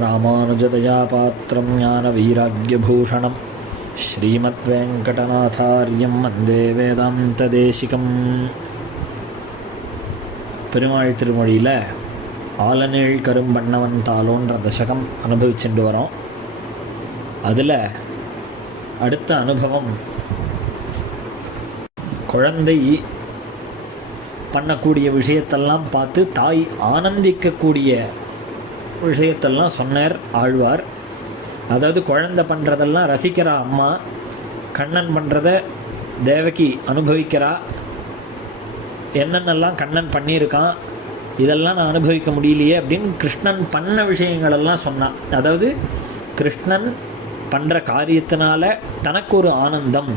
ராமானுஜதயா பாத்திரம் ஞான ஸ்ரீமத் வெங்கடநாதாரியம் வந்தே வேதாந்ததேசிகம் பெருமாள் திருமொழியில் ஆலநீழ் கரும்பண்ணவன் தாளோன்ற தசகம் அனுபவிச்சுட்டு வரோம். அதில் அடுத்த அனுபவம் குழந்தை பண்ணக்கூடிய விஷயத்தெல்லாம் பார்த்து தாய் ஆனந்திக்கக்கூடிய விஷயத்தெல்லாம் சொன்னார் ஆழ்வார். அதாவது குழந்தை பண்ணுறதெல்லாம் ரசிக்கிறா அம்மா கண்ணன் பண்ணுறத தேவகி அனுபவிக்கிறா. என்னென்னலாம் கண்ணன் பண்ணியிருக்கான் இதெல்லாம் நான் அனுபவிக்க முடியலையே அப்படின்னு கிருஷ்ணன் பண்ண விஷயங்களெல்லாம் சொன்னான். அதாவது கிருஷ்ணன் பண்ணுற காரியத்தினால தனக்கு ஒரு ஆனந்தம்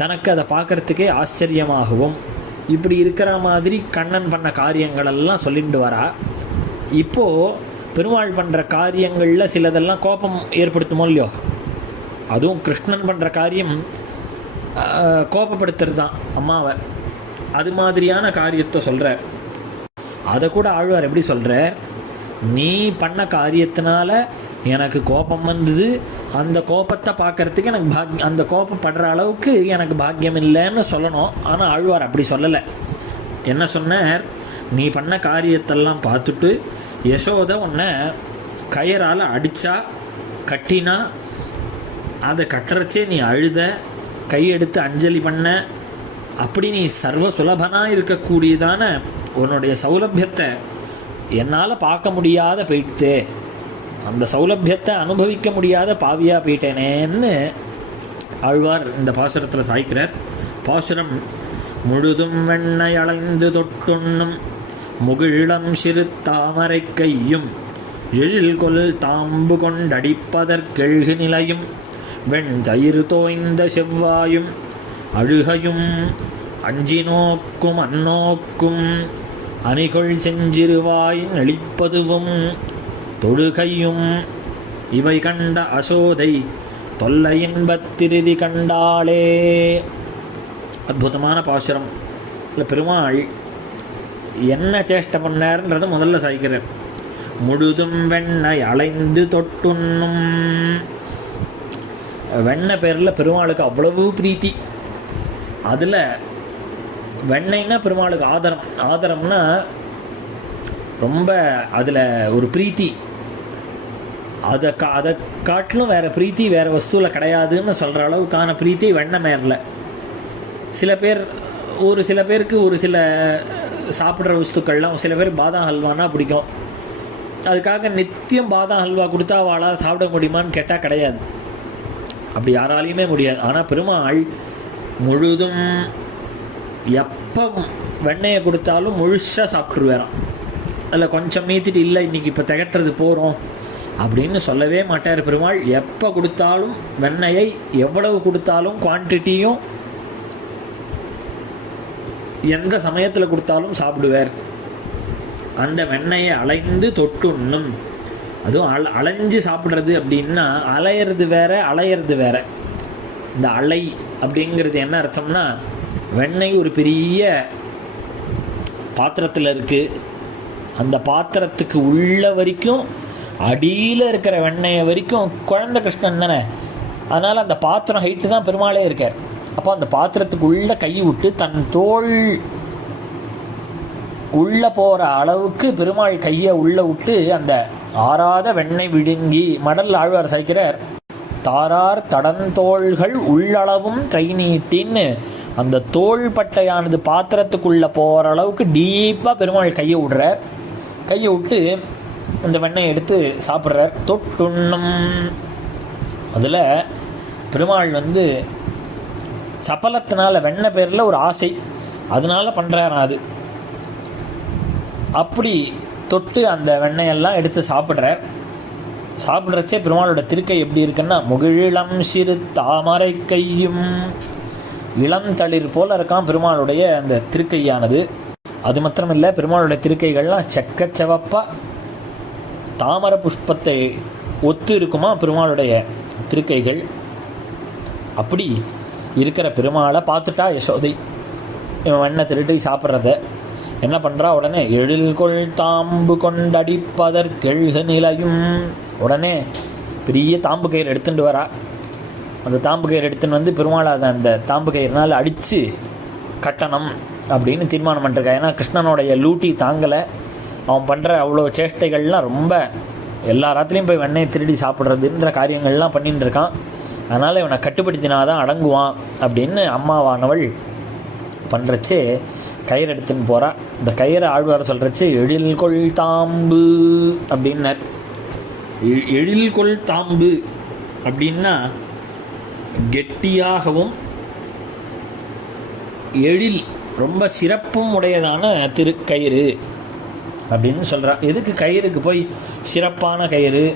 தனக்கு அதை பார்க்குறதுக்கே ஆச்சரியமாகவும் இப்படி இருக்கிற மாதிரி கண்ணன் பண்ண காரியங்களெல்லாம் சொல்லிட்டு வரா. இப்போது பெருமாள் பண்ணுற காரியங்களில் சிலதெல்லாம் கோபம் ஏற்படுத்துமோ இல்லையோ? அதுவும் கிருஷ்ணன் பண்ணுற காரியம் கோபப்படுத்துறது தான் அம்மாவை. அது மாதிரியான காரியத்தை சொல்கிற அதை கூட ஆழ்வார் எப்படி சொல்கிற நீ பண்ண காரியத்தினால எனக்கு கோபம் வந்தது அந்த கோபத்தை பார்க்கறதுக்கு எனக்கு பாக் அந்த கோபம் படுற அளவுக்கு எனக்கு பாக்கியம் இல்லைன்னு சொல்லணும். ஆனால் ஆழ்வார் அப்படி சொல்லலை. என்ன சொன்னார்? நீ பண்ண காரியத்தெல்லாம் பார்த்துட்டு யசோதை உன்னை கயரால் அடித்தா கட்டினா அதை கட்டுறச்சே நீ அழுத கையெடுத்து அஞ்சலி பண்ண அப்படி நீ சர்வ சுலபனாக இருக்கக்கூடியதான உன்னுடைய சௌலபியத்தை என்னால் பார்க்க முடியாத போயிட்டே அந்த சௌலபியத்தை அனுபவிக்க முடியாத பாவியாக போயிட்டேனேன்னு ஆழ்வார் இந்த பாசுரத்தில் சாய்க்கிறார். பாசுரம் முழுதும் வெண்ணை அலைந்து தொட்டுண்ணும். முகிழம் சிறு தாமரை கையும் எழில் கொல் தாம்பு கொண்டடிப்பதற்கெழ்கு நிலையும் வெண்தயிர் தோய்ந்த செவ்வாயும் அழுகையும் அஞ்சி நோக்கும் அந்நோக்கும் அணிகொள் செஞ்சிருவாய் நெளிப்பதுவும் தொழுகையும் இவை கண்ட அசோதை தொல்லை இன்பத்திருதி கண்டாளே. அற்புதமான பாசுரம். இல்லை பெருமாள் என்ன சேஷ்டை பண்ணார்ன்றதை முதல்ல சாய்க்கிறார். முழுதும் வெண்ணெய் அலைந்து தொட்டுண்ணும். வெண்ணெய் பேரில் பெருமாளுக்கு அவ்வளவு பிரீத்தி. அதில் வெண்ணெய்னா பெருமாளுக்கு ஆதரம். ஆதரம்னா ரொம்ப அதில் ஒரு பிரீத்தி. அதை கா அதை காட்டிலும் வேறு பிரீத்தி வேறு வஸ்துவில் கிடையாதுன்னு சொல்கிற அளவுக்கான பிரீத்தி வெண்ணெய் மேரில். சில பேர் ஒரு சில பேருக்கு ஒரு சில சாப்பிட்ற வஸ்துக்கள்லாம் சில பேர் பாதாம் ஹல்வானா பிடிக்கும். அதுக்காக நித்தியம் பாதாம் ஹல்வா கொடுத்தா வாழா சாப்பிட முடியுமான்னு கேட்டால் கிடையாது. அப்படி யாராலையுமே முடியாது. ஆனால் பெருமாள் முழுதும் எப்போ வெண்ணெயை கொடுத்தாலும் முழுசாக சாப்பிட்ருவாராம் அதில் கொஞ்சம் மீத்திட்டு இல்லை இன்றைக்கி இப்போ திகட்டுறது போகிறோம் அப்படின்னு சொல்லவே மாட்டார் பெருமாள். எப்போ கொடுத்தாலும் வெண்ணெயை எவ்வளவு கொடுத்தாலும் குவான்டிட்டியும் எந்த சமயத்தில் கொடுத்தாலும் சாப்பிடுவார். அந்த வெண்ணெயை அலைந்து தொட்டுண்ணும். அதுவும் அல அலைஞ்சு சாப்பிட்றது அப்படின்னா அலையிறது வேற அலையிறது வேற. இந்த அலை அப்படிங்கிறது என்ன அர்த்தம்னா வெண்ணெய் ஒரு பெரிய பாத்திரத்தில் இருக்குது அந்த பாத்திரத்துக்கு உள்ள வரைக்கும் அடியில் இருக்கிற வெண்ணெயை வரைக்கும் குழந்த கிருஷ்ணன் தானே. அதனால் அந்த பாத்திரம் ஹைட்டு தான் பெருமாளே இருக்கார். அப்போ அந்த பாத்திரத்துக்கு உள்ள கை விட்டு தன் தோல் உள்ளே போகிற அளவுக்கு பெருமாள் கையை உள்ளே விட்டு அந்த ஆறாத வெண்ணெய் விழுங்கி மடல் ஆழ்வார் சாய்க்கிறார். தாரார் தடந்தோள்கள் உள்ளளவும் கை நீட்டின்னு அந்த தோள் பட்டையானது பாத்திரத்துக்குள்ளே போகிற அளவுக்கு டீப்பாக பெருமாள் கையை விடுறார். கையை விட்டு அந்த வெண்ணெய் எடுத்து சாப்பிட்றார். தொட்டுண்ணும். அதில் பெருமாள் வந்து சபலத்தினால வெண்ண பேரில் ஒரு ஆசை. அதனால பண்ணுறாராம் அது. அப்படி தொட்டு அந்த வெண்ணையெல்லாம் எடுத்து சாப்பிட்ற. சாப்பிட்றச்சே பெருமாளோட திருக்கை எப்படி இருக்குன்னா முகிழம் சிறு தாமரை கையும் இளம் தளிர் போல இருக்கான் பெருமாளுடைய அந்த திருக்கையானது. அது மாத்திரமில்லை பெருமாளுடைய திருக்கைகள்லாம் செக்கச்சவப்பாக தாமரை புஷ்பத்தை ஒத்து இருக்குமா பெருமாளுடைய திருக்கைகள். அப்படி இருக்கிற பெருமாளை பார்த்துட்டா யசோதை. இவன் வெண்ணை திருடி சாப்பிட்றத. என்ன பண்ணுறா உடனே எழில்கொள் தாம்பு கொண்டடிப்பதற்கெழ்க நிலையும். உடனே பெரிய தாம்பு கயிறு எடுத்துட்டு வரா. அந்த தாம்பு கயிறு எடுத்துன்னு வந்து பெருமாள் அதை அந்த தாம்பு கயிறுனால் அடித்து கட்டணம் அப்படின்னு தீர்மானம் பண்ணிருக்கா. ஏன்னா கிருஷ்ணனுடைய லூட்டி தாங்கலை. அவன் பண்ணுற அவ்வளோ சேஷ்டைகள்லாம் ரொம்ப எல்லா ராத்திலையும் போய் வெண்ணெயை திருடி சாப்பிட்றதுன்ற காரியங்கள்லாம் பண்ணிட்டு இருக்கான். அதனால் இவனை கட்டுப்படுத்தினாதான் அடங்குவான் அப்படின்னு அம்மாவானவள் பண்ணுறச்சே கயிறு எடுத்துன்னு போகிறா இந்த கயிறை ஆழ்வார் சொல்கிறச்சு எழில்கொள் தாம்பு அப்படின்னார். எழில் கொள் தாம்பு அப்படின்னா கெட்டியாகவும் எழில் ரொம்ப சிறப்பும் உடையதான திருக்கயிறு அப்படின்னு சொல்கிறான் எதுக்கு கயிறுக்கு போய் சிறப்பான கயிறு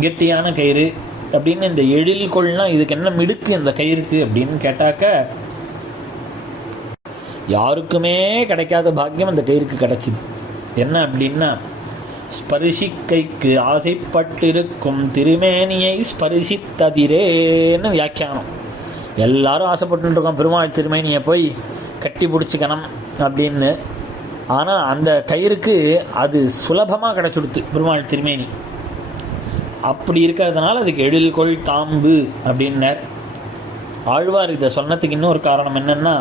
கெட்டியான கயிறு அப்படின்னு இந்த எழில் கொள்னா இதுக்கு என்ன மிடுக்கு இந்த கயிறுக்கு அப்படின்னு கேட்டாக்க யாருக்குமே கிடைக்காத பாக்கியம் அந்த கயிறுக்கு கிடைச்சிது. என்ன அப்படின்னா ஸ்பரிசிக்கைக்கு ஆசைப்பட்டிருக்கும் திருமேனியை ஸ்பரிசித்ததிரேன்னு வியாக்கியானம். எல்லாரும் ஆசைப்பட்டுருக்கோம் இருக்கோம் பெருமாள் திருமேனியை போய் கட்டி பிடிச்சிக்கணும் அப்படின்னு. ஆனால் அந்த கயிறுக்கு அது சுலபமாக கிடச்சுடுத்து பெருமாள் திருமேனி. அப்படி இருக்கிறதுனால அதுக்கு எழில்கொள் தாம்பு அப்படின்னார் ஆழ்வார் இதை சொன்னதுக்கு இன்னொரு காரணம் என்னென்னா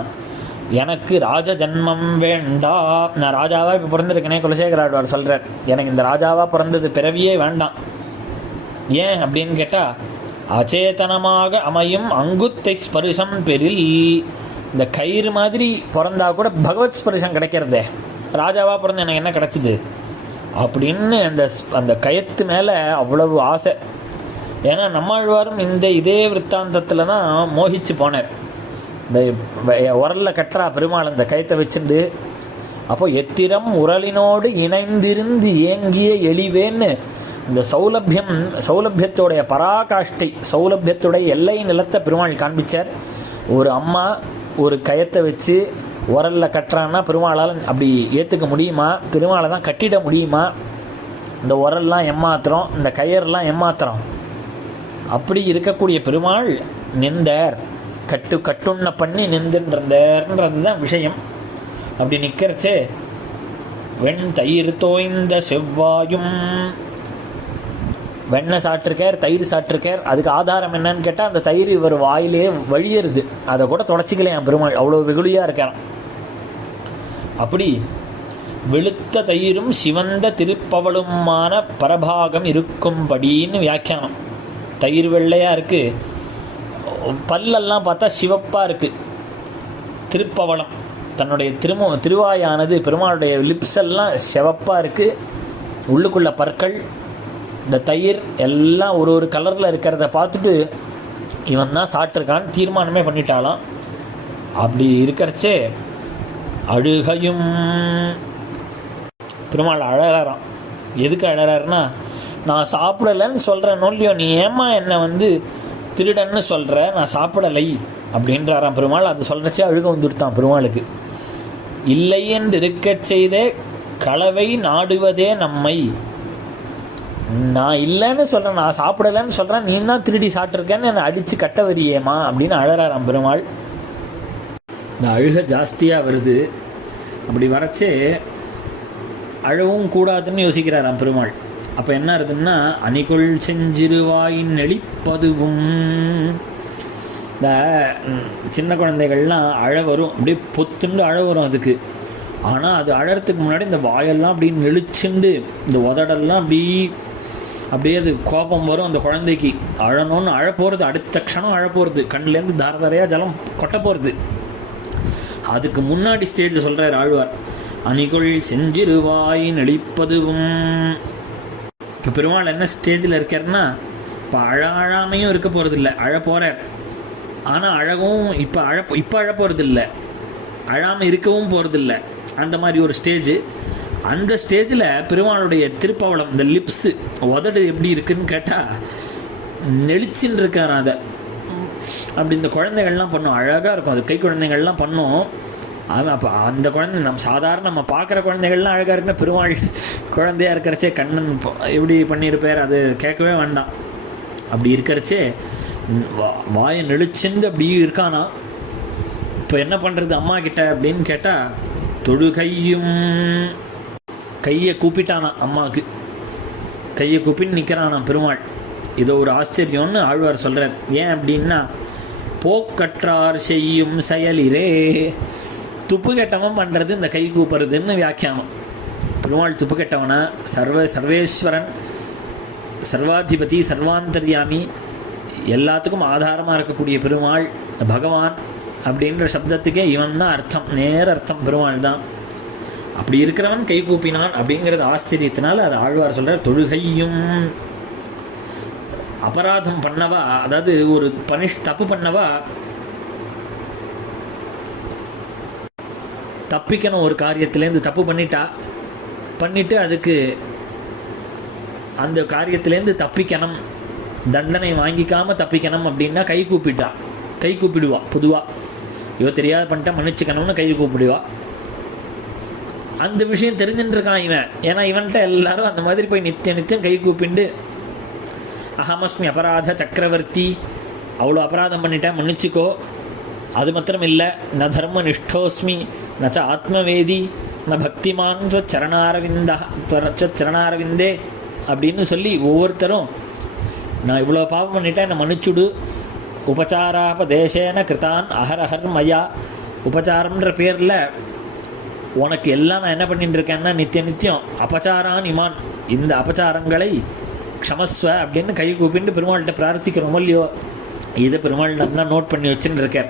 எனக்கு ராஜ ஜன்மம் வேண்டா. நான் ராஜாவாக இப்போ பிறந்திருக்கேனே குலசேகர ஆழ்வார் சொல்கிறார் எனக்கு இந்த ராஜாவாக பிறந்தது பிறவியே வேண்டாம். ஏன் அப்படின்னு கேட்டால் அச்சேதனமாக அமையும் அங்குத்தை ஸ்பரிசம் பெரில். இந்த கயிறு மாதிரி பிறந்தா கூட பகவத் ஸ்பரிசம் கிடைக்கிறதே. ராஜாவாக பிறந்து எனக்கு என்ன கிடச்சிது? அப்படின்னு அந்த ஸ்- அந்த கயத்து மேலே அவ்வளவு ஆசை. ஏன்னா நம்மாழ்வாரும் இந்த இதே விற்த்தாந்தத்தில் தான் மோகிச்சு போனார். இந்த உரலில் உரல்ல கட்டுறா பெருமாள் அந்த கயத்தை வச்சுண்டு அப்போ எத்திரம் உரலினோடு இணைந்திருந்து ஏங்கிய எளிவேன்னு இந்த சௌலபியம் சௌலபியத்துடைய பராகாஷ்டை சௌலபியத்துடைய எல்லை நிலத்தை பெருமாள் காண்பிச்சார். ஒரு அம்மா ஒரு கயத்தை வச்சு உரலில் கட்டுறான்னா பெருமாளால் அப்படி ஏற்றுக்க முடியுமா? பெருமாளை தான் கட்டிட முடியுமா? இந்த உரல்லாம் எம்மாத்திரம் இந்த கயர்லாம் எம்மாத்திரம் அப்படி இருக்கக்கூடிய பெருமாள் நிந்தர் கட்டு கட்டுண்ண பண்ணி நின்றுன்றது தான் விஷயம். அப்படி நிற்கிறச்சே வெண் தயிர் தோய்ந்த செவ்வாயும் வெண்ணெய் சாப்பிட்ருக்கார் தயிர் சாப்பிட்ருக்கார் அதுக்கு ஆதாரம் என்னன்னு கேட்டால் அந்த தயிர் இவர் வாயிலே வழியருது. அதை கூட தொடச்சிக்கலையாம் பெருமாள்? அவ்வளோ வெகுளியாக இருக்கான் அப்படி வெளுத்த தயிரும் சிவந்த திருப்பவளுமான பரபாகம் இருக்கும்படின்னு வியாக்கியானம். தயிர் வெள்ளையாக இருக்குது பல்லெல்லாம் பார்த்தா சிவப்பாக இருக்குது திருப்பவளம். தன்னுடைய திருமு திருவாயானது பெருமாளுடைய லிப்ஸ் எல்லாம் சிவப்பாக இருக்குது உள்ளுக்குள்ள பற்கள் இந்த தயிர் எல்லாம் ஒரு ஒரு கலரில் இருக்கிறத பார்த்துட்டு இவன் தான் சாப்பிட்ருக்கான்னு தீர்மானமே பண்ணிட்டாலாம் அப்படி இருக்கிறச்சே அழுகையும் பெருமாள் அழறாராம். எதுக்கு அழறாருன்னா நான் சாப்பிடலைன்னு சொல்கிறேன் நோல்லியோ நீ ஏம்மா என்னை வந்து திருடன்னு சொல்கிற நான் சாப்பிடலை. அப்படின்றாராம் பெருமாள். அது சொல்கிறச்சே அழுக வந்துடுத்தான் பெருமாளுக்கு. இல்லை என்று இருக்கச் செய்த களவை நாடுவதே நம்மை. நான் இல்லைன்னு சொல்கிறேன் நான் சாப்பிடலைன்னு சொல்கிறேன் நீ தான் திருடி சாப்பிட்ருக்கேன்னு என்னை அடித்து கட்ட வரியேம்மா அப்படின்னு அழறாராம் பெருமாள். இந்த அழுக ஜாஸ்தியாக வருது. அப்படி வரச்சே அழவும் கூடாதுன்னு யோசிக்கிறாராம் பெருமாள். அப்போ என்ன இருக்குதுன்னா அணிகொள் செஞ்சிருவாயின் நெளிப்பதுவும். இந்த சின்ன குழந்தைகள்லாம் அழ வரும். அப்படியே பொத்துண்டு அழ வரும் அதுக்கு. ஆனால் அது அழறதுக்கு முன்னாடி இந்த வாயெல்லாம் அப்படியே நெளிச்சுண்டு இந்த உதடெல்லாம் அப்படி அப்படியே அது கோபம் வரும் அந்த குழந்தைக்கு. அழணும்னு அழ போகிறது அடுத்த க்ஷணம் அழ போகிறது கண்ணுலேருந்து தார தாரையாக ஜலம் கொட்ட போகிறது அதுக்கு முன்னாடி ஸ்டேஜ் சொல்கிறார் ஆழ்வார் அணிகொள் செஞ்சிருவாய் நெளிப்பதுவும். இப்போ பெருமாள் என்ன ஸ்டேஜில் இருக்காருன்னா இப்போ அழ அழாமையும் இருக்க போகிறதில்ல அழ போகிறார் ஆனால் அழகும் இப்போ அழ இப்போ அழ போகிறதில்ல அழாமல் இருக்கவும் போகிறதில்ல அந்த மாதிரி ஒரு ஸ்டேஜ் அந்த ஸ்டேஜில் பெருமானுடைய திருப்பவளம் இந்த லிப்ஸு உதடு எப்படி இருக்குன்னு கேட்டால் நெளிச்சின்னு இருக்கார் அதை. அப்படி இந்த குழந்தைகள்லாம் பண்ணும் அழகாக இருக்கும். அது கை குழந்தைகள்லாம் பண்ணும். அவன் அப்போ அந்த குழந்தை நம்ம சாதாரண நம்ம பார்க்குற குழந்தைகள்லாம் அழகாக இருக்குன்னா பெருமாள் குழந்தையா இருக்கிறச்சே கண்ணன் எப்படி பண்ணியிருப்பார்? அது கேட்கவே வேண்டாம். அப்படி இருக்கிறச்சே வா- வாயை நெளிச்சுண்டு அப்படி இருக்கானா? இப்போ என்ன பண்ணுறது அம்மா கிட்ட அப்படின்னு கேட்டால் தொழுகையும் கையை கூப்பிட்டானா அம்மாவுக்கு. கையை கூப்பிட்டு நிற்கிறானாம் பெருமாள். இதோ ஒரு ஆச்சரியம்னு ஆழ்வார் சொல்கிறார் ஏன் அப்படின்னா போக்கற்றார் செய்யும் செயலிரே துப்பு கெட்டவன் பண்ணுறது இந்த கை கூப்புறதுன்னு வியாக்கியானம். பெருமாள் துப்பு கெட்டவனா சர்வ சர்வேஸ்வரன் சர்வாதிபதி சர்வாந்தர்யாமி எல்லாத்துக்கும் ஆதாரமாக இருக்கக்கூடிய பெருமாள் பகவான் அப்படின்ற சப்தத்துக்கே இவன் தான் அர்த்தம் நேர அர்த்தம் பெருமாள் தான் அப்படி இருக்கிறவன் கை கூப்பினான் அப்படிங்கிறது ஆச்சரியத்தினால் அது ஆழ்வார் சொல்கிறார் தொழுகையும் அபராதம் பண்ணவா அதாவது ஒரு பனிஷ் தப்பு பண்ணவா? தப்பிக்கணும் ஒரு காரியத்திலேருந்து தப்பு பண்ணிட்டா பண்ணிட்டு அதுக்கு அந்த காரியத்திலேருந்து தப்பிக்கணும் தண்டனை வாங்கிக்காம தப்பிக்கணும் அப்படின்னா கை கூப்பிட்டா கை கூப்பிடுவா பொதுவாக ஐயோ தெரியாத பண்ணிட்டா மன்னிச்சுக்கணும்னு கை கூப்பிடுவா. அந்த விஷயம் தெரிஞ்சுட்டுருக்கான் இவன். ஏன்னா இவன்கிட்ட எல்லாரும் அந்த மாதிரி போய் நித்தியம் நித்தியம் கை கூப்பிண்டு அகமஸ்மி அபராத சக்கரவர்த்தி அவ்வளோ அபராதம் பண்ணிட்டேன் மன்னிச்சுக்கோ. அது மாத்திரம் இல்லை ந தர்ம நிஷ்டோஸ்மி நச்ச ஆத்மவேதி ந பக்திமான் சரணாரவிந்தா சரணாரவிந்தே அப்படின்னு சொல்லி ஒவ்வொருத்தரும் நான் இவ்வளோ பாவம் பண்ணிட்டேன் என்னை மன்னிச்சுடு. உபச்சாராபதேசேன கிருதான் அஹரஹர் மயா உபச்சாரம்ன்ற பேரில் உனக்கு எல்லாம் நான் என்ன பண்ணிட்டு இருக்கேன்னா நித்திய நித்தியம். அபச்சாரான் இமான். இந்த அபச்சாரங்களை க்ஷமஸ்வ அப்படின்னு கை கூப்பிட்டு பெருமாள்கிட்ட பிரார்த்திக்கிறோமோ இல்லையோ இதை பெருமாள் நல்லா நோட் பண்ணி வச்சுன்னு இருக்கார்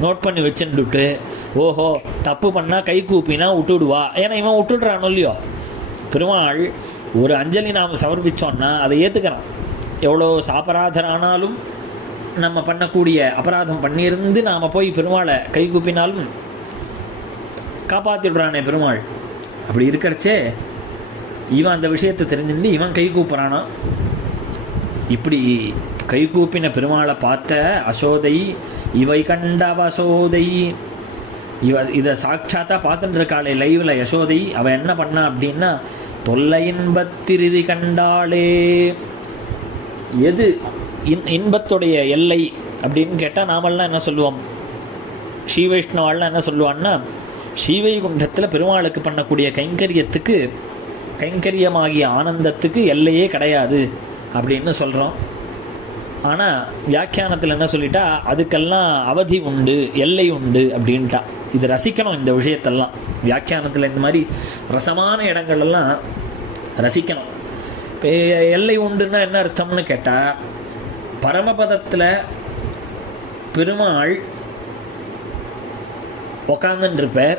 நோட் பண்ணி வச்சுட்டு ஓஹோ தப்பு பண்ணால் கை கூப்பினா விட்டுடுவா. ஏன்னா இவன் விட்டுடுறானோ இல்லையோ? பெருமாள் ஒரு அஞ்சலி நாம் சமர்ப்பித்தோன்னா அதை ஏற்றுக்கிறான் எவ்வளோ சாபராதரானாலும் நம்ம பண்ணக்கூடிய அபராதம் பண்ணியிருந்து நாம் போய் பெருமாளை கை கூப்பினாலும் காப்பாற்றிடுறானே பெருமாள். அப்படி இருக்கிறச்சே இவன் அந்த விஷயத்தை தெரிஞ்சுட்டு இவன் கை கூப்புறானா? இப்படி கை கூப்பின பெருமாளை பார்த்த அசோதை இவை கண்டவ அசோதை. இவ இதை சாட்சாத்தா பார்த்துட்டுருக்காளே லைவில் யசோதை. அவன் என்ன பண்ணா அப்படின்னா தொல்லை இன்பத்திருதி கண்டாளே. எது? இன் இன்பத்துடைய எல்லை அப்படின்னு கேட்டால் நாமெல்லாம் என்ன சொல்லுவோம்? ஸ்ரீ வைஷ்ணவாள்லாம் என்ன சொல்லுவான்னா ஸ்ரீவைகுண்டத்தில் பெருமாளுக்கு பண்ணக்கூடிய கைங்கரியத்துக்கு கைங்கரியமாகிய ஆனந்தத்துக்கு எல்லையே கிடையாது அப்படின்னு சொல்கிறோம் ஆனால் வியாக்கியானத்தில் என்ன சொல்லிட்டா அதுக்கெல்லாம் அவதி உண்டு எல்லை உண்டு அப்படின்ட்டா. இது ரசிக்கணும் இந்த விஷயத்தெல்லாம். வியாக்கியானத்தில் இந்த மாதிரி ரசமான இடங்கள்லாம் ரசிக்கணும். இப்போ எல்லை உண்டுன்னா என்ன அர்த்தம்னு கேட்டால் பரமபதத்தில் பெருமாள் உக்காந்துன்னு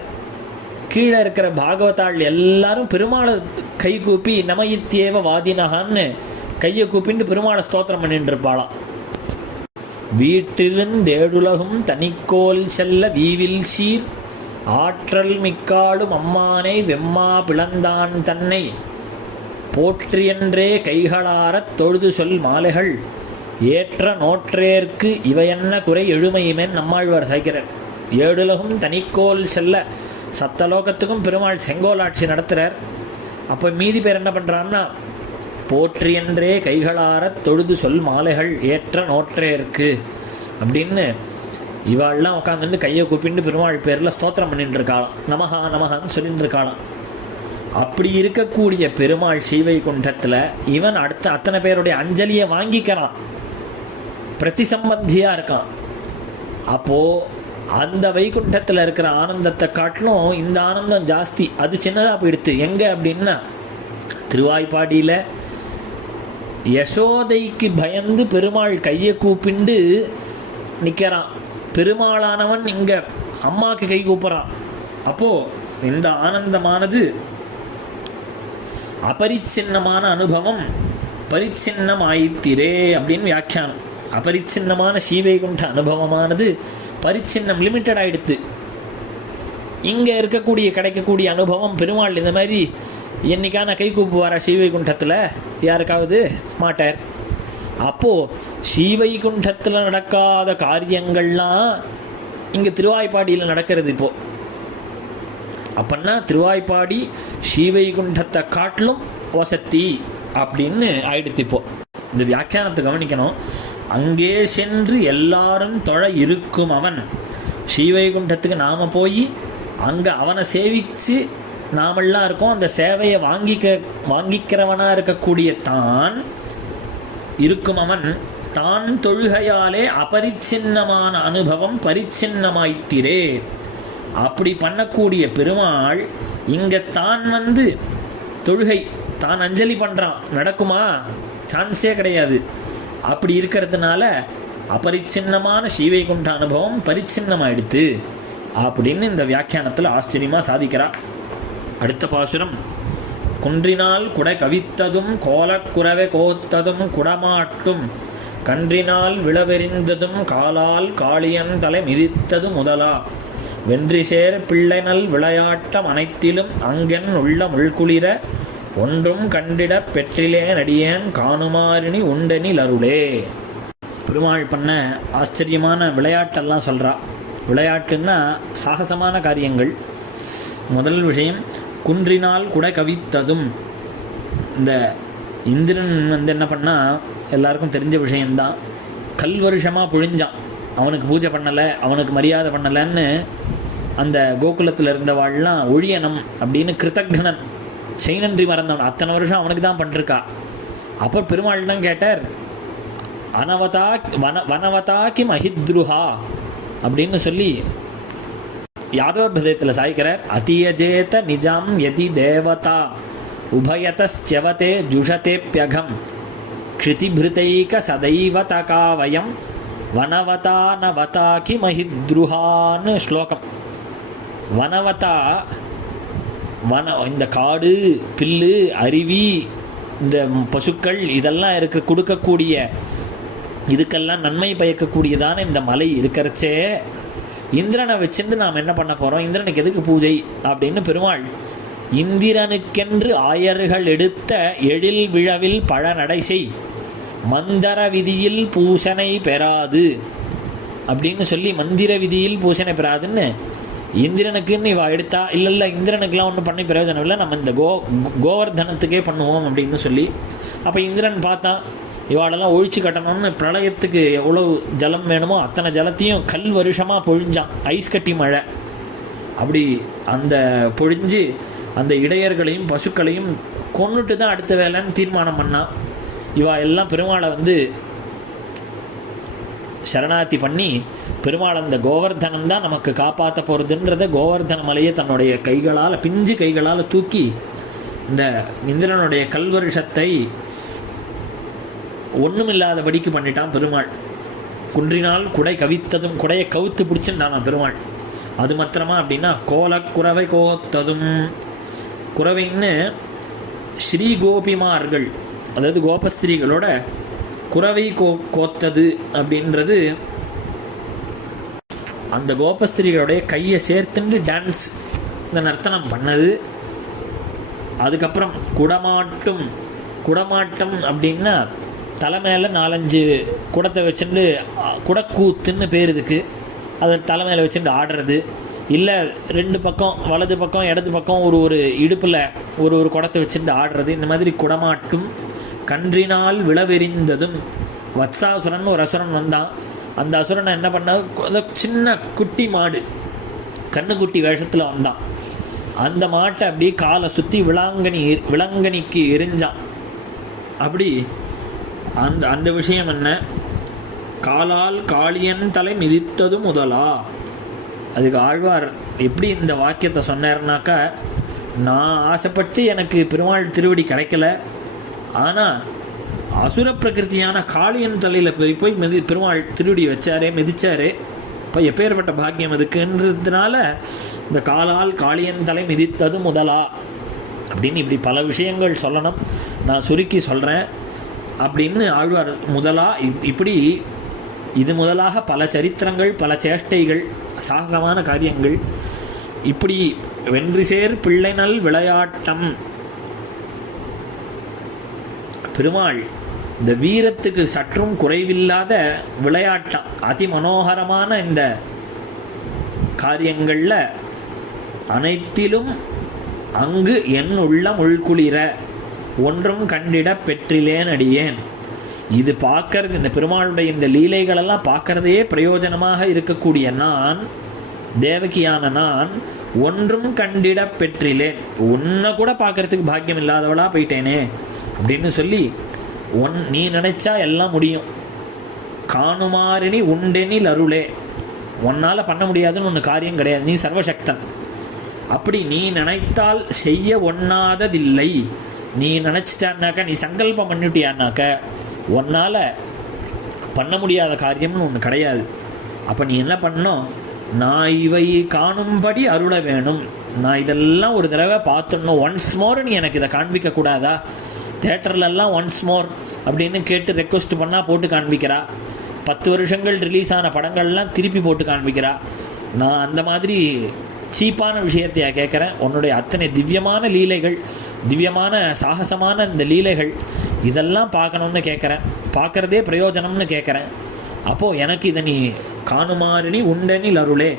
கீழே இருக்கிற பாகவதாள் எல்லாரும் பெருமாளை கை கூப்பி நமயித்தியேவ வாதினகான்னு கையை கூப்பிட்டு பெருமாளை ஸ்தோத்திரம் பண்ணிட்டு இருப்பாளாம் வீட்டிருந்தேழுலகும் தனிக்கோல் செல்ல வீவில் சீர் ஆற்றல் மிக்காடும் அம்மானை வெம்மா பிளந்தான் தன்னை. போற்றியன்றே கைகளாரத் தொழுது சொல் மாலைகள் ஏற்ற நோற்றேற்கு இவையென்ன குறை எழுமையுமே நம்மாழ்வார் சாய்க்கிறார் ஏழுலகும் தனிக்கோல் செல்ல சத்தலோகத்துக்கும் பெருமாள் செங்கோல் ஆட்சி நடத்துகிறார் அப்போ மீதி பேர் என்ன பண்ணுறான்னா போற்றியன்றே கைகளாரத் தொழுது சொல் மாலைகள் ஏற்ற நோற்றே இருக்கு. அப்படின்னு இவாள்லாம் உட்காந்துட்டு கையை கூப்பிட்டு பெருமாள் பேரில் ஸ்தோத்திரம் பண்ணிட்டு இருக்காளாம் நமஹா நமஹான்னு சொல்லிட்டு இருக்காளாம் அப்படி இருக்கக்கூடிய பெருமாள் ஸ்ரீவைகுண்டத்தில் இவன் அடுத்த அத்தனை பேருடைய அஞ்சலியை வாங்கிக்கிறான். பிரதிசம்பந்தியாக இருக்கான். அப்போது அந்த வைகுண்டத்தில் இருக்கிற ஆனந்தத்தை காட்டிலும் இந்த ஆனந்தம் ஜாஸ்தி. அது சின்னதாக போயிடுத்து. எங்கே அப்படின்னா திருவாய்ப்பாடியில் யசோதைக்கு பயந்து பெருமாள் கையை கூப்பிண்டு நிற்கிறான் பெருமாளானவன் இங்கே அம்மாவுக்கு கை கூப்புறான். அப்போது இந்த ஆனந்தமானது அபரிச்சின்னமான அனுபவம். பரிச்சின்னம் ஆயித்திரே அப்படின்னு வியாக்கியானம். அபரிச்சின்னமான ஸ்ரீவைகுண்ட அனுபவமானது பரிச்சின்னம் லிமிட்டட் ஆகிடுது இங்கே இருக்கக்கூடிய கிடைக்கக்கூடிய அனுபவம் பெருமாள் இந்த மாதிரி என்னைக்கான கை கூப்புவாரா ஸ்ரீவைகுண்டத்தில் யாருக்காவது? மாட்டார். அப்போது ஸ்ரீவைகுண்டத்தில் நடக்காத காரியங்கள்லாம் இங்கே திருவாய்ப்பாடியில் நடக்கிறது இப்போது அப்படின்னா திருவாய்ப்பாடி ஸ்ரீவைகுண்டத்தை காட்டிலும் வசத்தி அப்படின்னு ஆயிடுத்து இப்போ. இந்த வியாக்கியானத்தை கவனிக்கணும். அங்கே சென்று எல்லாரும் தொழ இருக்கும் அவன். ஸ்ரீவைகுண்டத்துக்கு நாம் போய் அங்கே அவனை சேவிச்சு நாமெல்லாம் இருக்கோம். அந்த சேவையை வாங்கிக்க வாங்கிக்கிறவனாக இருக்கக்கூடிய தான் இருக்கும் அவன். தான் தொழுகையாலே அபரிச்சின்னமான அனுபவம் பரிச்சின்னமாய்த்திரே. அப்படி பண்ணக்கூடிய பெருமாள் இங்கே தான் வந்து தொழுகை தான் அஞ்சலி பண்ணுறான் நடக்குமா? சான்ஸே கிடையாது. அப்படி இருக்கிறதுனால அபரிச்சின்னமான ஸ்ரீவைகுண்ட அனுபவம் பரிச்சின்னமாயிடுத்து அப்படின்னு இந்த வியாக்கியானத்தில் ஆச்சரியமாக சாதிக்கிறார் அடுத்த பாசுரம். குன்றினால் குடை கவித்ததும் கோலக்குறவை கோத்ததும் குடமாட்டும் கன்றினால் விளவெறிந்ததும் காலால் காளியன் தலை மிதித்தது முதலா. வென்றிசேர் பிள்ளைனல் விளையாட்டம் அனைத்திலும் அங்கென் உள்ள முள்குளிர ஒன்றும் கண்டிடப் பெற்றிலே நடியேன் காணுமாறினி உண்டனில் அருளே பெருமாள் பண்ண ஆச்சரியமான விளையாட்டெல்லாம் சொல்கிறா விளையாட்டுன்னா சாகசமான காரியங்கள். முதல் விஷயம் குன்றினால் கூட கவித்ததும். இந்த இந்திரன் வந்து என்ன பண்ணால் எல்லாருக்கும் தெரிஞ்ச விஷயம்தான். கல் வருஷமாக பொழிஞ்சான். அவனுக்கு பூஜை பண்ணலை அவனுக்கு மரியாதை பண்ணலைன்னு அந்த கோகுலத்தில் இருந்தவாள்லாம் ஒழியனம் அப்படின்னு கிருத்தக்னன் செய்நன்றி மறந்தவன். அத்தனை வருஷம் அவனுக்கு தான் பண்ணிருக்கா அப்போ பெருமாள் தான் கேட்டார்? அனவதா வன வனவதா கிம் மஹித்ருஹா அப்படின்னு சொல்லி யாதவ பிரதயத்தில் சாய்க்கிறார். அதியஜேத நிஜாம் யதி தேவதா உபயதஸ்யவதே ஜுஷதேப்யகம் க்ஷிதிபிருத்தைக சதைவ தகாவயம் வனவதா நவதா கிமஹித்ருஹான்னு ஸ்லோகம். வனவதா வன இந்த காடு பில்லு அருவி இந்த பசுக்கள் இதெல்லாம் இருக்க கொடுக்கக்கூடிய இதுக்கெல்லாம் நன்மை பயக்கக்கூடியதான இந்த மலை இருக்கிறச்சே இந்திரனை வச்சிருந்து நாம் என்ன பண்ண போகிறோம் இந்திரனுக்கு எதுக்கு பூஜை? அப்படின்னு பெருமாள் இந்திரனுக்கென்று ஆயர்கள் எடுத்த எழில் விழவில் பழ நடைசை செய் மந்தர விதியில் பூசனை பெறாது அப்படின்னு சொல்லி மந்திர விதியில் பூசனை பெறாதுன்னு இந்திரனுக்குன்னு இவ எடுத்தா இல்லை இல்லை இந்திரனுக்குலாம் ஒன்றும் பண்ணி பிரயோஜனம் இல்லை. நம்ம இந்த கோ கோவர்தனத்துக்கே பண்ணுவோம் அப்படின்னு சொல்லி அப்போ இந்திரன் பார்த்தா இவாளெல்லாம் ஒழிச்சு கட்டணும்னு பிரளயத்துக்கு எவ்வளோ ஜலம் வேணுமோ அத்தனை ஜலத்தையும் கல் வருஷமாக பொழிஞ்சான். ஐஸ் கட்டி மழை. அப்படி அந்த பொழிஞ்சு அந்த இடையர்களையும் பசுக்களையும் கொன்னுட்டு தான் அடுத்த வேலைன்னு தீர்மானம் பண்ணான். இவா எல்லாம் பெருமாளை வந்து சரணாத்தி பண்ணி பெருமாள் அந்த கோவர்தனம் தான் நமக்கு காப்பாற்ற போகிறதுன்றத கோவர்தன மலையை தன்னுடைய கைகளால் பிஞ்சு கைகளால் தூக்கி இந்த இந்திரனுடைய கல்வருஷத்தை ஒன்றுமில்லாதபடிக்கு பண்ணிட்டான் பெருமாள். குன்றினால் குடை கவித்ததும் குடையை கவுத்து பிடிச்சுட்டான் பெருமாள். அது மாத்திரமா அப்படின்னா கோல குறவை கோத்ததும். குறவைன்னு ஸ்ரீ கோபிமார்கள் அதாவது கோபஸ்திரீகளோட குறவை கோ கோத்தது அப்படின்றது அந்த கோபஸ்திரிகளுடைய கையை சேர்த்துண்டு டான்ஸ் இந்த நர்த்தனம் பண்ணது. அதுக்கப்புறம் குடமாட்டும் குடமாட்டம் அப்படின்னா தலை மேலே நாலஞ்சு குடத்தை வச்சுட்டு குடக்கூத்துன்னு பேர் இதுக்கு. அதை தலை மேலே வச்சுட்டு ஆடுறது. இல்லை ரெண்டு பக்கம் வலது பக்கம் இடது பக்கம் ஒரு ஒரு இடுப்பில் ஒரு ஒரு குடத்தை வச்சுட்டு ஆடுறது. இந்த மாதிரி குடமாட்டும் கன்றினால் விளவெறிந்ததும் வத்சாசுரன் ஒரு அசுரன் வந்தான். அந்த அசுரனை என்ன பண்ண சின்ன குட்டி மாடு கண்ணுக்குட்டி வேஷத்தில் வந்தான். அந்த மாட்டை அப்படியே காலை சுற்றி விளாங்கனி விலங்கனிக்கு எரிஞ்சான். அப்படி அந்த அந்த விஷயம் என்ன? காலால் காளியன் தலை மிதித்தது முதலா? அதுக்கு ஆழ்வார் எப்படி இந்த வாக்கியத்தை சொன்னார்னாக்கா நான் ஆசைப்பட்டு எனக்கு பெருமாள் திருவடி கிடைக்கல. ஆனால் அசுர பிரகிருத்தியான காளியன் தலையில் போய் போய் மிதி பெருமாள் திருடி வச்சாரே மிதிச்சாரே. இப்போ எப்பேற்பட்ட பாக்கியம் அதுக்குன்றதுனால இந்த காலால் காளியன் தலை மிதித்தது முதலா. அப்படின்னு இப்படி பல விஷயங்கள் சொல்லணும். நான் சுருக்கி சொல்கிறேன் அப்படின்னு ஆழ்வார் முதலா இப்- இப்படி இது முதலாக பல சரித்திரங்கள் பல சேஷ்டைகள் சாகசமான காரியங்கள். இப்படி வென்றிசேர் பிள்ளைநல் விளையாட்டம். பெருமாள் இந்த வீரத்துக்கு சற்றும் குறைவில்லாத விளையாட்டம் அதி மனோகரமான இந்த காரியங்களில் அனைத்திலும் அங்கு என் உள்ள முள்குளிர ஒன்றும் கண்டிட பெற்றிலேன் அடியேன் இது பார்க்கறது இந்த பெருமாளுடைய இந்த லீலைகளெல்லாம் பார்க்கறதையே பிரயோஜனமாக இருக்கக்கூடிய நான் தேவகியான நான் ஒன்றும் கண்டிட பெற்றிலேன். உன்னை கூட பார்க்கறதுக்கு பாக்கியம் இல்லாதவளா போயிட்டேனே. அப்படின்னு சொல்லி ஒன் நீ நினைச்சா எல்லாம் முடியும். காணுமாறினி உண்டெனில் அருளே. உன்னால் பண்ண முடியாதுன்னு ஒன்று காரியம் கிடையாது. நீ சர்வசக்தன். அப்படி நீ நினைத்தால் செய்ய ஒண்ணாததில்லை. நீ நினச்சிட்டான்னாக்க நீ சங்கல்பம் பண்ணிட்டியானாக்க உன்னால் பண்ண முடியாத காரியம்னு ஒன்று கிடையாது. அப்போ நீ என்ன பண்ணணும்? நான் இவை காணும்படி அருள வேணும். நான் இதெல்லாம் ஒரு தடவை பார்த்துடணும். ஒன்ஸ் மோர் நீ எனக்கு இதை காண்பிக்க கூடாதா? தேட்டர்லெல்லாம் ஒன்ஸ் மோர் அப்படின்னு கேட்டு ரெக்வஸ்ட் பண்ணால் போட்டு காண்பிக்கிறா. பத்து வருஷங்கள் ரிலீஸ் ஆன படங்கள்லாம் திருப்பி போட்டு காண்பிக்கிறா. நான் அந்த மாதிரி சீப்பான விஷயத்தையா கேட்குறேன் உன்னுடைய அத்தனை திவ்யமான லீலைகள் திவ்யமான சாகசமான இந்த லீலைகள் இதெல்லாம் பார்க்கணும்னு கேட்குறேன் பார்க்குறதே பிரயோஜனம்னு கேட்குறேன் அப்போது எனக்கு இதை நீ காணுமாறினி உண்டனில் அருளே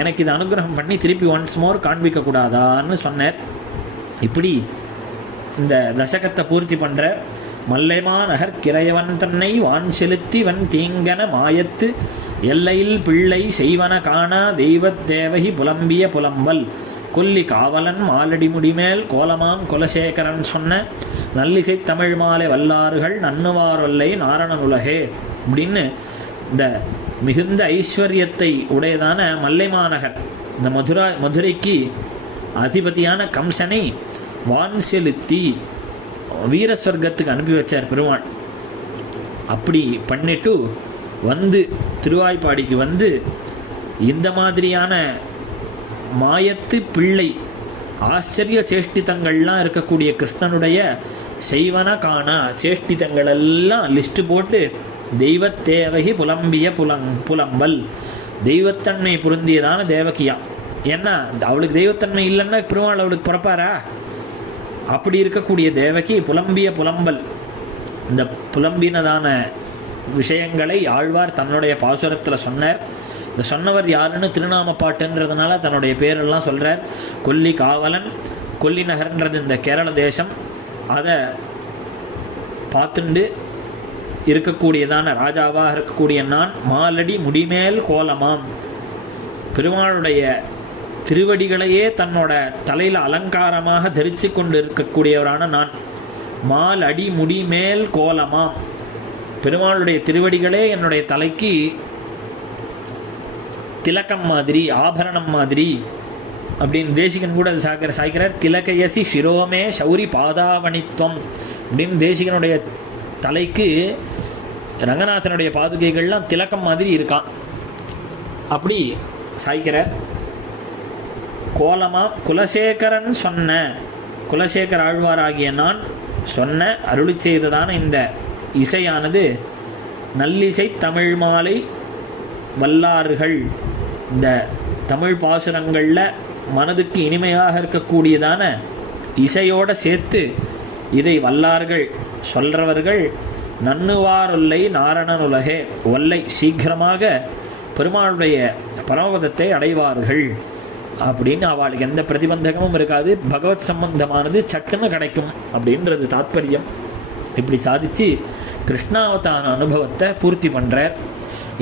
எனக்கு இதை அனுகிரகம் பண்ணி திருப்பி ஒன்ஸ் மோர் காண்பிக்க கூடாதான்னு சொன்னார். இப்படி இந்த தசகத்தை பூர்த்தி பண்ணுற மல்லைமா நகர் கிரையவன் தன்னை வான் செலுத்தி வன் தீங்கன மாயத்து எல்லையில் பிள்ளை செய்வன காணா தெய்வத் தேவகி புலம்பிய புலம்பல். கொல்லி காவலன் மாலடி முடிமேல் கோலமாம் குலசேகரன் சொன்ன நல்லிசை தமிழ் மாலை வல்லாறுகள் நன்னுவாரொல்லை நாரணன் உலகே அப்படின்னு இந்த மிகுந்த ஐஸ்வர்யத்தை உடையதான மல்லைமாநகர் இந்த மதுரா மதுரைக்கு அதிபதியான கம்சனை வான் செலுத்தி வீர சொர்க்கத்துக்கு அனுப்பி வச்சார் பெருமாள். அப்படி பண்ணிட்டு வந்து திருவாய்ப்பாடிக்கு வந்து இந்த மாதிரியான மாயத்து பிள்ளை ஆச்சரிய சேஷ்டிதங்கள்லாம் இருக்கக்கூடிய கிருஷ்ணனுடைய செய்வன காணா சேஷ்டிதங்கள் எல்லாம் லிஸ்ட் போட்டு தெய்வத்தேவகி புலம்பிய புலங் புலம்பல். தெய்வத்தன்மை பொருந்தியதான தேவகியா. ஏன்னா அவளுக்கு தெய்வத்தன்மை இல்லைன்னா பெருமாள் அவளுக்கு பிறப்பாரா? அப்படி இருக்கக்கூடிய தேவகி புலம்பிய புலம்பல். இந்த புலம்பினதான விஷயங்களை ஆழ்வார் தன்னுடைய பாசுரத்தில் சொன்னார். இந்த சொன்னவர் யாருன்னு திருநாம பாட்டுன்றதுனால தன்னுடைய பேரெல்லாம் சொல்கிறார் கொல்லி காவலன் கொல்லி நகர்ன்றது இந்த கேரள தேசம். அதை பார்த்துண்டு இருக்கக்கூடியதான ராஜாவாக இருக்கக்கூடிய நான் மாலடி முடிமேல் கோலமாம். பெருமாளுடைய திருவடிகளையே தன்னோட தலையில் அலங்காரமாக தரித்து கொண்டு இருக்கக்கூடியவரான நான். மால் அடி முடி மேல் கோலமாம். பெருமாளுடைய திருவடிகளே என்னுடைய தலைக்கு திலக்கம் மாதிரி ஆபரணம் மாதிரி. அப்படின்னு தேசிகன் கூட அது சாக்கிற சாய்க்கிறார். திலகயசி சிரோமே சௌரி பாதாவணித்வம் அப்படின்னு தேசிகனுடைய தலைக்கு ரங்கநாதனுடைய பாதுகைகள்லாம் திலக்கம் மாதிரி இருக்கான் அப்படி சாய்க்கிறார். கோலமா? குலசேகரன் சொன்ன. குலசேகர் ஆழ்வாராகிய நான் சொன்ன அருளி செய்ததான இந்த இசையானது நல்லிசை தமிழ் மாலை வல்லாறுகள். இந்த தமிழ் பாசுரங்களில் மனதுக்கு இனிமையாக இருக்கக்கூடியதான இசையோடு சேர்த்து இதை வல்லார்கள் சொல்றவர்கள் நன்னுவாரொல்லை நாரணன் உலகே ஒல்லை சீக்கிரமாக பெருமாளுடைய பரமபதத்தை அடைவார்கள். அப்படின்னு அவளுக்கு எந்த பிரதிபந்தகமும் இருக்காது. பகவத் சம்பந்தமானது சட்டுன்னு கிடைக்கும் அப்படின்றது தாத்பரியம். இப்படி சாதிச்சு கிருஷ்ணாவதான அனுபவத்தை பூர்த்தி பண்ணுறார்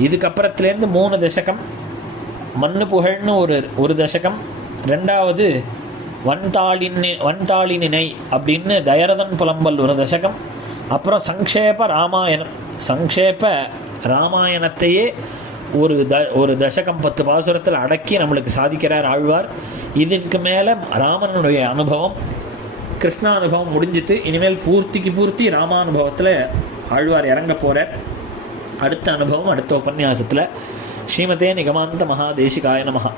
இதுக்கப்புறத்துலேருந்து மூணு தசகம். மண்ணு புகழ்னு ஒரு ஒரு தசகம். ரெண்டாவது வன்தாளின் வன்தாளினினை அப்படின்னு தயரதன் புலம்பல் ஒரு தசகம். அப்புறம் சங்கேப ராமாயணம். சங்கேப ராமாயணத்தையே ஒரு த ஒரு தசகம் பத்து பாசுரத்தில் அடக்கி நம்மளுக்கு சாதிக்கிறார் ஆழ்வார். இதற்கு மேலே ராமனுடைய அனுபவம் கிருஷ்ண அனுபவம் முடிஞ்சிட்டு இனிமேல் பூர்த்திக்கு பூர்த்தி ராமானுபவத்தில் ஆழ்வார் இறங்க போகிறார் அடுத்த அனுபவம் அடுத்த உபன்யாசத்தில் ஸ்ரீமதே நிகமாந்த மகாதேசிகாய நமகா